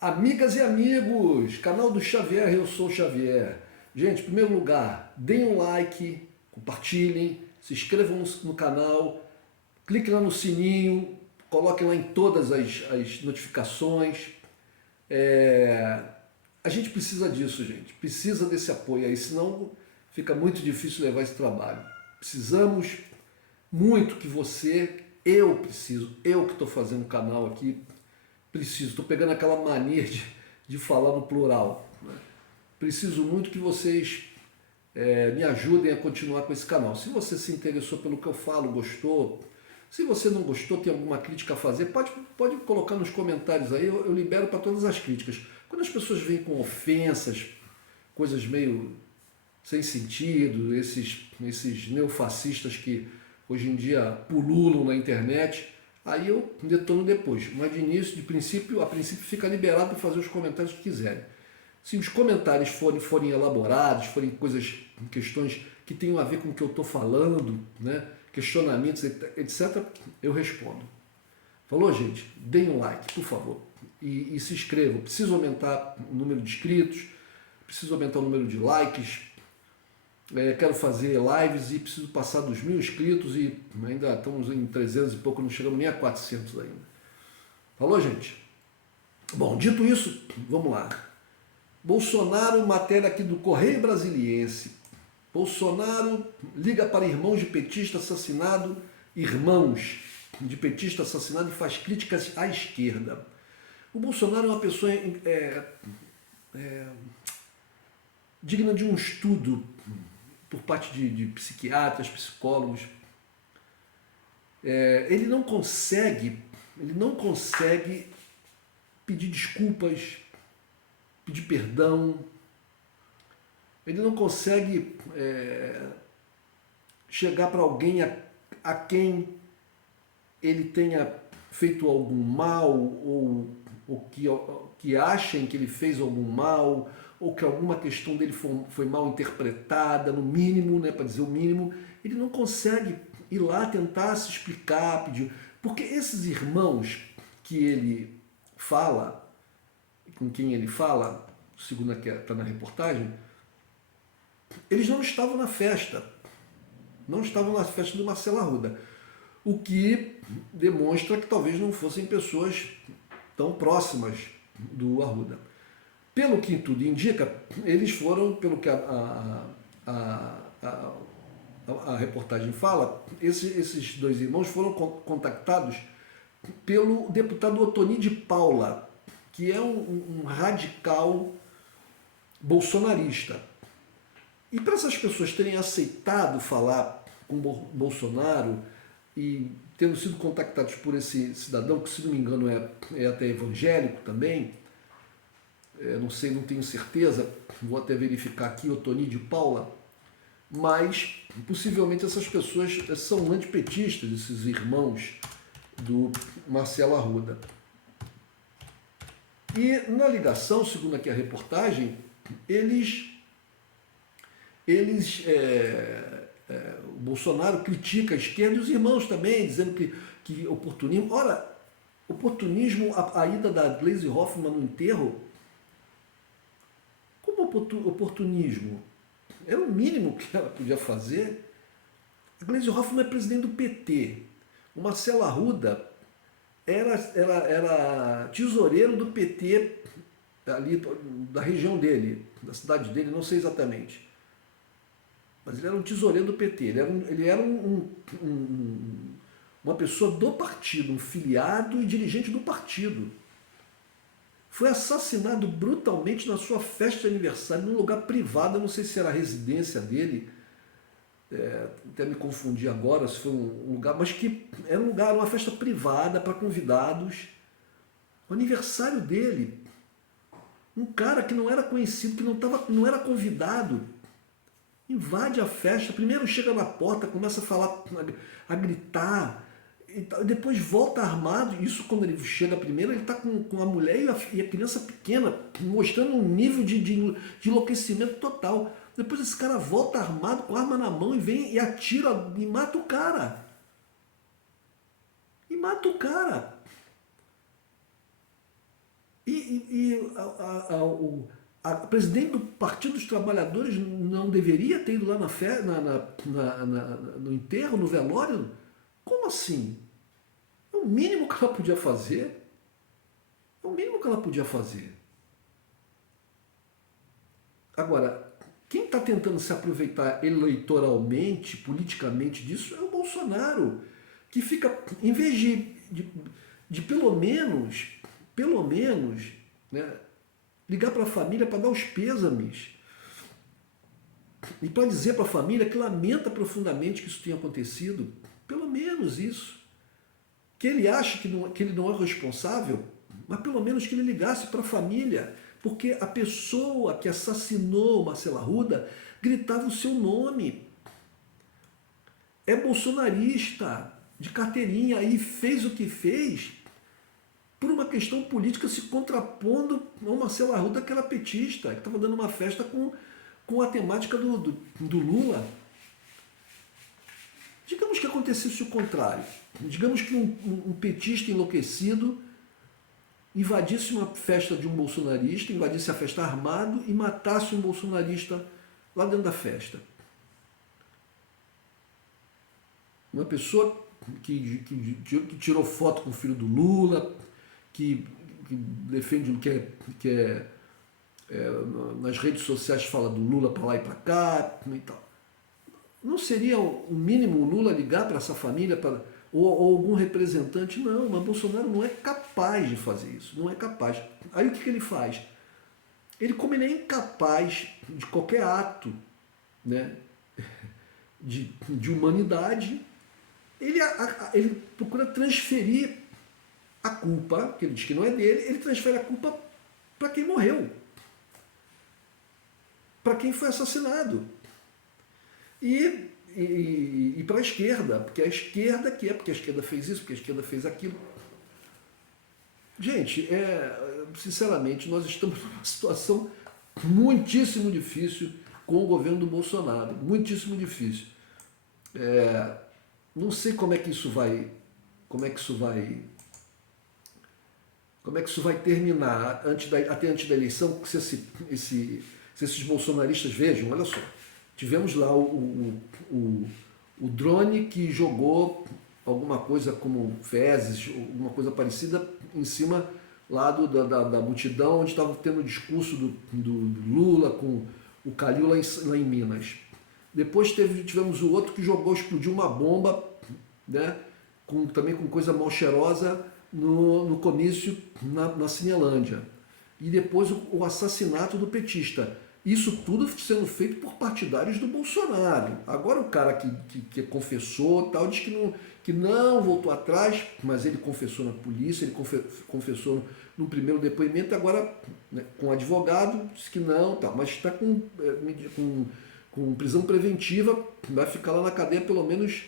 Amigas e amigos, canal do Xavier, eu sou o Xavier. Gente, em primeiro lugar, deem um like, compartilhem, se inscrevam no canal, cliquem lá no sininho, coloquem lá em todas as notificações. A gente precisa disso, gente, precisa desse apoio aí, senão fica muito difícil levar esse trabalho. Precisamos muito que você, eu que estou fazendo o canal aqui, preciso, estou pegando aquela mania de falar no plural, né? Preciso muito que vocês me ajudem a continuar com esse canal. Se você se interessou pelo que eu falo, gostou, se você não gostou, tem alguma crítica a fazer, pode colocar nos comentários aí, eu libero para todas as críticas. Quando as pessoas vêm com ofensas, coisas meio sem sentido, esses neofascistas que hoje em dia pululam na internet, aí eu detono depois. Mas de início, a princípio fica liberado para fazer os comentários que quiserem. Se os comentários forem elaborados, forem questões que tenham a ver com o que eu estou falando, né? Questionamentos, etc., eu respondo. Falou, gente? Deem um like, por favor. E se inscrevam. Preciso aumentar o número de inscritos, preciso aumentar o número de likes, quero fazer lives e preciso passar dos 1.000 inscritos e ainda estamos em 300 e pouco, não chegamos nem a 400 ainda. Falou, gente? Bom, dito isso, vamos lá. Bolsonaro, matéria aqui do Correio Brasiliense. Bolsonaro liga para irmãos de petista assassinado, irmãos de petista assassinado e faz críticas à esquerda. O Bolsonaro é uma pessoa digna de um estudo por parte de psiquiatras, psicólogos. Ele não consegue pedir desculpas, pedir perdão, ele não consegue chegar para alguém a quem ele tenha feito algum mal, ou que achem que ele fez algum mal, ou que alguma questão dele foi mal interpretada, no mínimo, né, para dizer o mínimo, ele não consegue ir lá tentar se explicar, pedir. Porque esses irmãos que ele fala, com quem ele fala, segundo está na reportagem, eles não estavam na festa. Não estavam na festa do Marcelo Arruda. O que demonstra que talvez não fossem pessoas tão próximas do Arruda. Pelo que tudo indica, eles foram, pelo que a reportagem fala, esses dois irmãos foram contactados pelo deputado Otoni de Paula, que é um radical bolsonarista. E para essas pessoas terem aceitado falar com Bolsonaro e tendo sido contactados por esse cidadão, que se não me engano é até evangélico também, não sei, não tenho certeza, vou até verificar aqui, Otoni de Paula, mas possivelmente essas pessoas são antipetistas, esses irmãos do Marcelo Arruda. E na ligação, segundo aqui a reportagem, o Bolsonaro critica a esquerda e os irmãos também, dizendo que oportunismo. Ora, oportunismo, a ida da Gleisi Hoffmann no enterro, como oportunismo? Era o mínimo que ela podia fazer. A Gleisi Hoffmann é presidente do PT. O Marcelo Arruda era tesoureiro do PT ali da região dele, da cidade dele, não sei exatamente. Mas ele era um tesoureiro do PT, ele era uma pessoa do partido, um filiado e dirigente do partido. Foi assassinado brutalmente na sua festa de aniversário, num lugar privado, eu não sei se era a residência dele, até me confundi agora se foi um lugar, mas que era uma festa privada para convidados. O aniversário dele, um cara que não era conhecido, que não era convidado, invade a festa, primeiro chega na porta, começa a falar, a gritar, e depois volta armado. Isso, quando ele chega primeiro, ele está com a mulher e a criança pequena, mostrando um nível de enlouquecimento total. Depois esse cara volta armado, com a arma na mão, e vem e atira e mata o cara. E mata o cara. A presidente do Partido dos Trabalhadores não deveria ter ido lá na fé, no enterro, no velório? Como assim? É o mínimo que ela podia fazer. É o mínimo que ela podia fazer. Agora, quem está tentando se aproveitar eleitoralmente, politicamente disso, é o Bolsonaro, que fica, em vez de pelo menos, né, ligar para a família para dar os pêsames e para dizer para a família que lamenta profundamente que isso tenha acontecido, pelo menos isso. Que ele acha que ele não é responsável, mas pelo menos que ele ligasse para a família, porque a pessoa que assassinou Marcelo Arruda gritava o seu nome. É bolsonarista, de carteirinha, e fez o que fez por uma questão política, se contrapondo ao Marcelo Arruda, que era petista, que estava dando uma festa com a temática do Lula. Digamos que acontecesse o contrário. Digamos que um petista enlouquecido invadisse uma festa de um bolsonarista, invadisse a festa armado e matasse um bolsonarista lá dentro da festa. Uma pessoa que tirou foto com o filho do Lula, que defende nas redes sociais fala do Lula para lá e para cá e tal. Não seria o mínimo o Lula ligar para essa família ou algum representante? Não, mas Bolsonaro não é capaz de fazer isso, não é capaz. Aí o que ele faz? Ele, como ele é incapaz de qualquer ato, né, de humanidade, ele procura transferir a culpa, que ele diz que não é dele, ele transfere a culpa para quem morreu, para quem foi assassinado. E para a esquerda, porque a esquerda porque a esquerda fez isso, porque a esquerda fez aquilo. Gente, sinceramente, nós estamos numa situação muitíssimo difícil com o governo do Bolsonaro, muitíssimo difícil. Não sei como é que isso vai terminar até antes da eleição, se esses bolsonaristas vejam, olha só, tivemos lá o drone que jogou alguma coisa como fezes, alguma coisa parecida em cima lá da multidão, onde estava tendo o discurso do Lula com o Calil lá em Minas. Depois tivemos o outro que explodiu uma bomba, né, também com coisa mal cheirosa no comício na Cinelândia. E depois o assassinato do petista. Isso tudo sendo feito por partidários do Bolsonaro. Agora o cara que confessou, tal, diz que não voltou atrás, mas ele confessou na polícia, ele confessou no primeiro depoimento, agora, né, com o advogado, disse que não, tal, mas está com prisão preventiva, vai ficar lá na cadeia pelo menos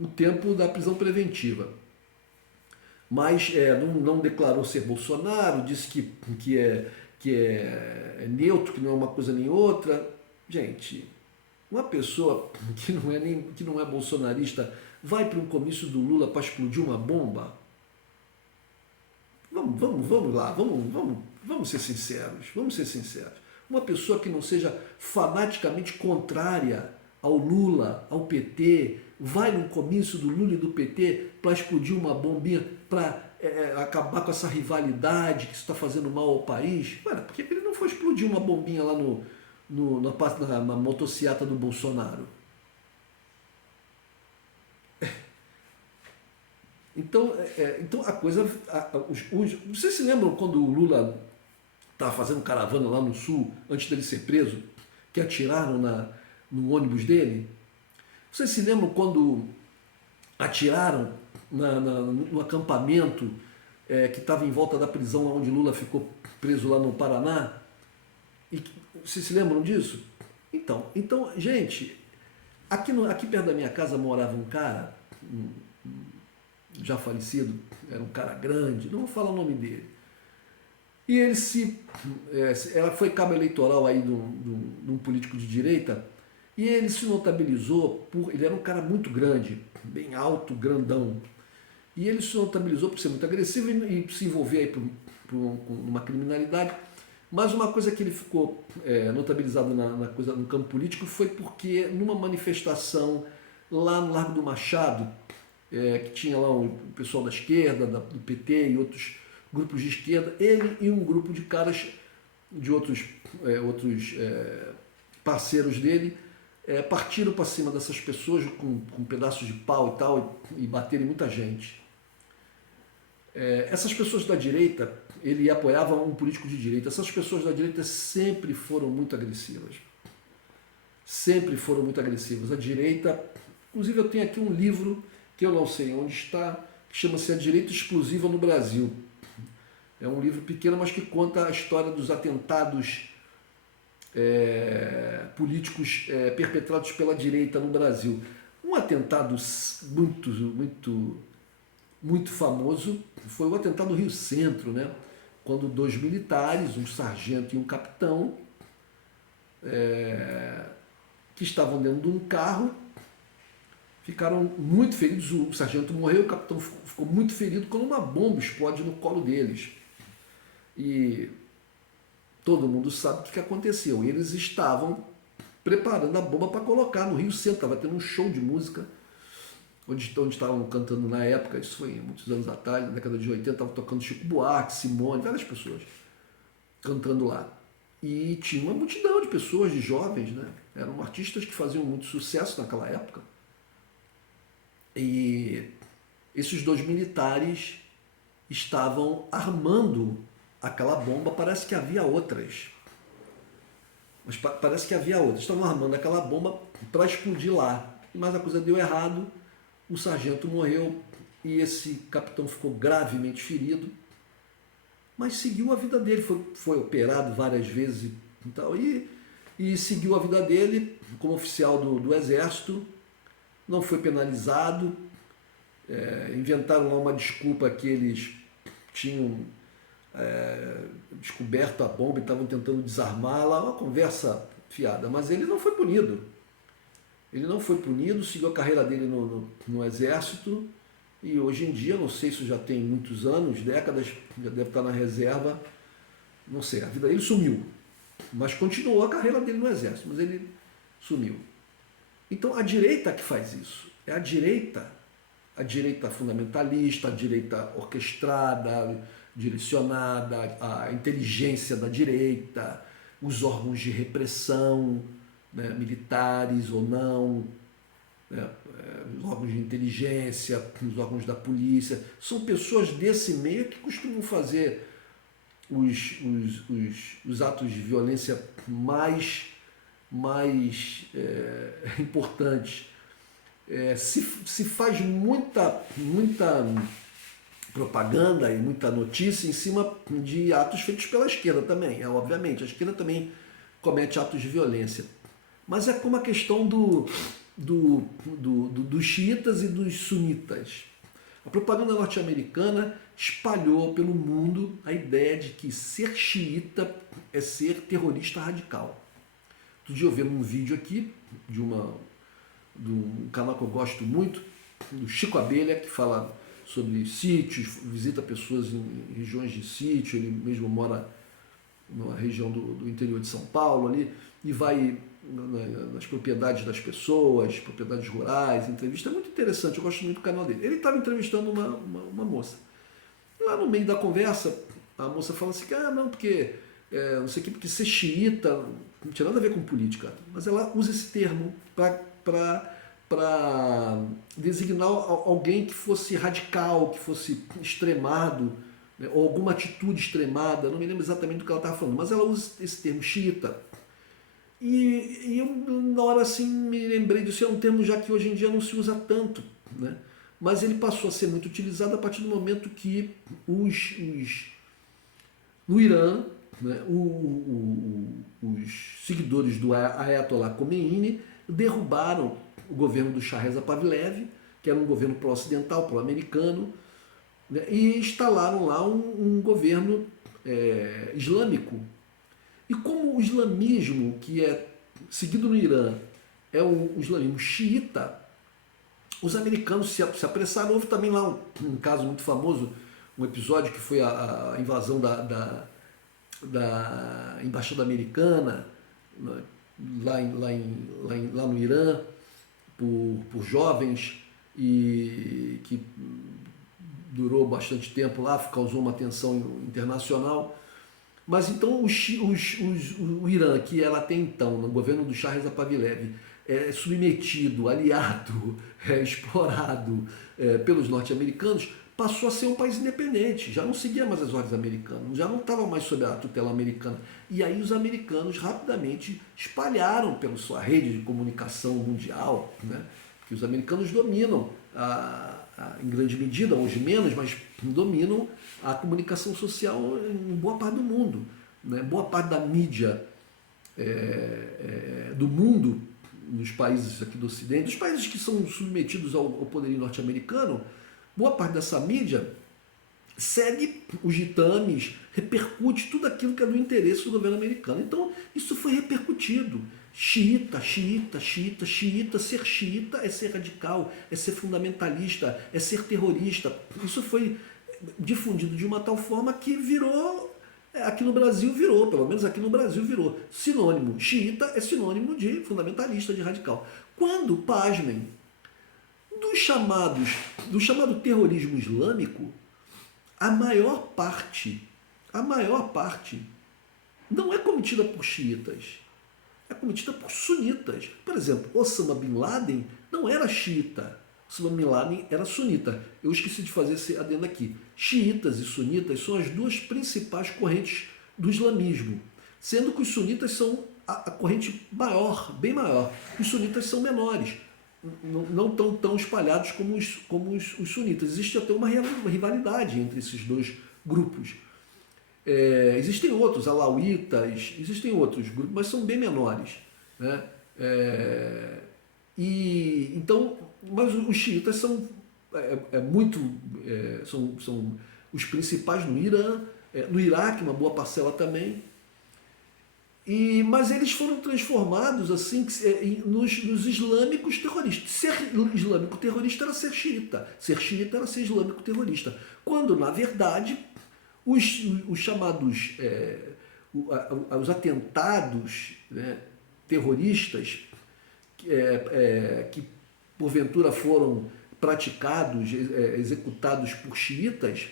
o tempo da prisão preventiva. Mas não declarou ser Bolsonaro, disse que é neutro, que não é uma coisa nem outra. Gente, uma pessoa que não é bolsonarista vai para um comício do Lula para explodir uma bomba? Vamos lá, vamos ser sinceros. Uma pessoa que não seja fanaticamente contrária ao Lula, ao PT, vai num comício do Lula e do PT para explodir uma bombinha, para acabar com essa rivalidade que está fazendo mal ao país? Ué, por que ele não foi explodir uma bombinha lá na motociata do Bolsonaro? Então a coisa... Vocês se lembram quando o Lula estava fazendo caravana lá no Sul, antes dele ser preso, que atiraram no ônibus dele? Vocês se lembram quando atiraram no acampamento que estava em volta da prisão onde Lula ficou preso lá no Paraná? E vocês se lembram disso? Então gente, aqui perto da minha casa morava um cara, já falecido, era um cara grande, não vou falar o nome dele. E ele ela foi cabo eleitoral aí de um político de direita, e ele se notabilizou ele era um cara muito grande, bem alto, grandão. E ele se notabilizou por ser muito agressivo e se envolver aí uma criminalidade. Mas uma coisa que ele ficou notabilizado no campo político foi porque numa manifestação lá no Largo do Machado, que tinha lá o pessoal da esquerda, do PT e outros grupos de esquerda, ele e um grupo de caras de outros parceiros dele partiram para cima dessas pessoas com pedaços de pau e tal e bateram em muita gente. Essas pessoas da direita, ele apoiava um político de direita, essas pessoas da direita sempre foram muito agressivas. Sempre foram muito agressivas. A direita, inclusive eu tenho aqui um livro que eu não sei onde está, que chama-se A Direita Explosiva no Brasil. É um livro pequeno, mas que conta a história dos atentados políticos perpetrados pela direita no Brasil. Um atentado muito famoso foi o atentado do Rio Centro, né? Quando 2 militares, um sargento e um capitão, que estavam dentro de um carro, ficaram muito feridos. O sargento morreu, o capitão ficou muito ferido quando uma bomba explode no colo deles. E todo mundo sabe o que aconteceu. Eles estavam preparando a bomba para colocar no Rio Centro. Estava tendo um show de música, onde estavam cantando na época, isso foi muitos anos atrás, na década de 80, estavam tocando Chico Buarque, Simone, várias pessoas cantando lá. E tinha uma multidão de pessoas, de jovens, né? Eram artistas que faziam muito sucesso naquela época. E esses 2 militares estavam armando aquela bomba, parece que havia outras. Mas parece que havia outras. Estavam armando aquela bomba para explodir lá. Mas a coisa deu errado, o sargento morreu e esse capitão ficou gravemente ferido, mas seguiu a vida dele, foi operado várias vezes e tal, e seguiu a vida dele como oficial do Exército, não foi penalizado. Inventaram lá uma desculpa que eles tinham descoberto a bomba e estavam tentando desarmá-la, uma conversa fiada, mas ele não foi punido. Ele não foi punido, seguiu a carreira dele no Exército e hoje em dia, não sei se já tem muitos anos, décadas, já deve estar na reserva, não sei, a vida dele sumiu, mas continuou a carreira dele no Exército, mas ele sumiu. Então a direita que faz isso, é a direita fundamentalista, a direita orquestrada, direcionada, a inteligência da direita, os órgãos de repressão, né, militares ou não, né, os órgãos de inteligência, os órgãos da polícia, são pessoas desse meio que costumam fazer os atos de violência mais importantes. Se faz muita propaganda e muita notícia em cima de atos feitos pela esquerda também. Obviamente, a esquerda também comete atos de violência. Mas é como a questão dos xiitas e dos sunitas. A propaganda norte-americana espalhou pelo mundo a ideia de que ser xiita é ser terrorista radical. Outro dia eu vi um vídeo aqui de um canal que eu gosto muito, do Chico Abelha, que fala sobre sítios, visita pessoas em regiões de sítio, ele mesmo mora numa região do interior de São Paulo ali, e vai nas propriedades das pessoas, propriedades rurais, entrevista, é muito interessante, eu gosto muito do canal dele. Ele estava entrevistando uma moça. E lá no meio da conversa, a moça fala assim, não, porque não sei o que, porque ser xiita não tinha nada a ver com política, mas ela usa esse termo para designar alguém que fosse radical, que fosse extremado, né, ou alguma atitude extremada, não me lembro exatamente do que ela estava falando, mas ela usa esse termo xiita. E eu, na hora assim, me lembrei disso, é um termo já que hoje em dia não se usa tanto, né? Mas ele passou a ser muito utilizado a partir do momento que no Irã, né, os seguidores do Ayatollah Khomeini derrubaram o governo do Shah Reza Pahlavi, que era um governo pró-ocidental, pró-americano, né, e instalaram lá um governo islâmico. E como o islamismo que é seguido no Irã é o islamismo xiita, os americanos se apressaram. Houve também lá um caso muito famoso, um episódio que foi a invasão da embaixada americana, né, lá no Irã, por jovens, e que durou bastante tempo lá, causou uma tensão internacional. Mas então o Irã, que era até então, no governo do Shah Reza Pahlavi, submetido, aliado, explorado pelos norte-americanos, passou a ser um país independente, já não seguia mais as ordens americanas, já não estava mais sob a tutela americana. E aí os americanos rapidamente espalharam pela sua rede de comunicação mundial, né, que os americanos dominam, em grande medida, hoje menos, mas dominam a comunicação social em boa parte do mundo. Né? Boa parte da mídia do mundo, nos países aqui do Ocidente, os países que são submetidos ao poderio norte-americano, boa parte dessa mídia segue os ditames, repercute tudo aquilo que é do interesse do governo americano. Então, isso foi repercutido. Xiita, xiita, xiita, xiita, ser xiita é ser radical, é ser fundamentalista, é ser terrorista. Isso foi difundido de uma tal forma que virou, aqui no Brasil virou, pelo menos aqui no Brasil virou, sinônimo. Xiita é sinônimo de fundamentalista, de radical. Quando, pasmem, do chamado terrorismo islâmico, a maior parte não é cometida por xiitas, é cometida por sunitas. Por exemplo, Osama Bin Laden não era xiita, Osama Bin Laden era sunita. Eu esqueci de fazer esse adendo aqui. Xiitas e sunitas são as duas principais correntes do islamismo, sendo que os sunitas são a corrente maior, bem maior. Os sunitas são menores, não tão espalhados como os sunitas. Existe até uma rivalidade entre esses dois grupos. Existem outros, alauítas, existem outros grupos, mas são bem menores. Né? Então, mas os xiitas são são os principais no Irã, no Iraque, uma boa parcela também. Mas eles foram transformados assim nos islâmicos terroristas. Ser islâmico terrorista era ser xiita era ser islâmico terrorista. Quando, na verdade, os chamados os atentados, né, terroristas que porventura foram praticados, executados por xiitas,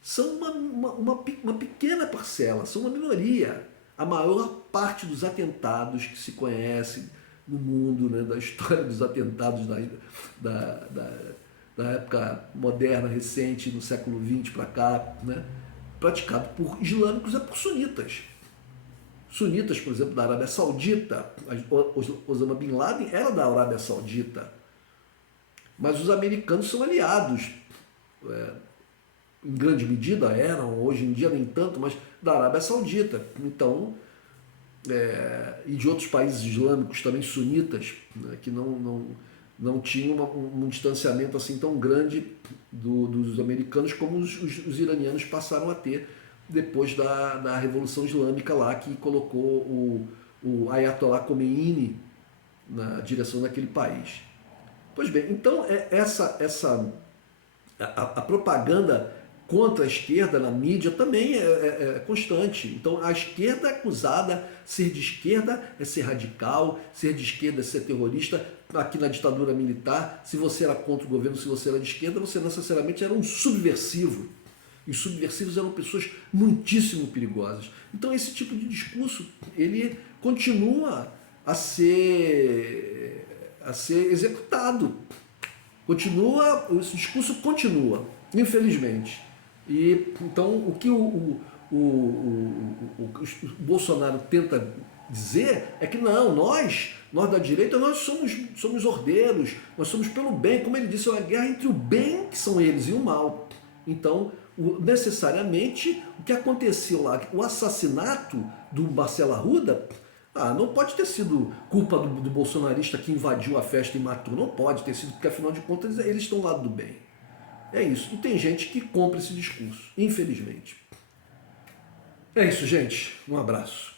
são uma pequena parcela, são uma minoria. A maior parte dos atentados que se conhece no mundo, né, da história dos atentados da época moderna, recente, no século XX para cá, né, praticado por islâmicos, é por sunitas. Sunitas, por exemplo, da Arábia Saudita. Osama Bin Laden era da Arábia Saudita. Mas os americanos são aliados. Em grande medida eram, hoje em dia nem tanto, mas da Arábia Saudita. Então, e de outros países islâmicos também sunitas, né, que não tinham um distanciamento assim tão grande dos americanos como os iranianos passaram a ter depois da Revolução Islâmica lá, que colocou o Ayatollah Khomeini na direção daquele país. Pois bem, então a propaganda contra a esquerda na mídia também é constante. Então a esquerda é acusada, ser de esquerda é ser radical, ser de esquerda é ser terrorista. Aqui na ditadura militar, se você era contra o governo, se você era de esquerda, você necessariamente era um subversivo. E os subversivos eram pessoas muitíssimo perigosas. Então esse tipo de discurso, ele continua a ser executado. Esse discurso continua, infelizmente. E então o que o Bolsonaro tenta dizer é que não, nós da direita, nós somos ordeiros, nós somos pelo bem, como ele disse, é uma guerra entre o bem, que são eles, e o mal. Então, necessariamente, o que aconteceu lá, o assassinato do Marcelo Arruda, não pode ter sido culpa do bolsonarista que invadiu a festa e matou, não pode ter sido, porque afinal de contas eles estão ao lado do bem. É isso. E tem gente que compra esse discurso, infelizmente. É isso, gente. Um abraço.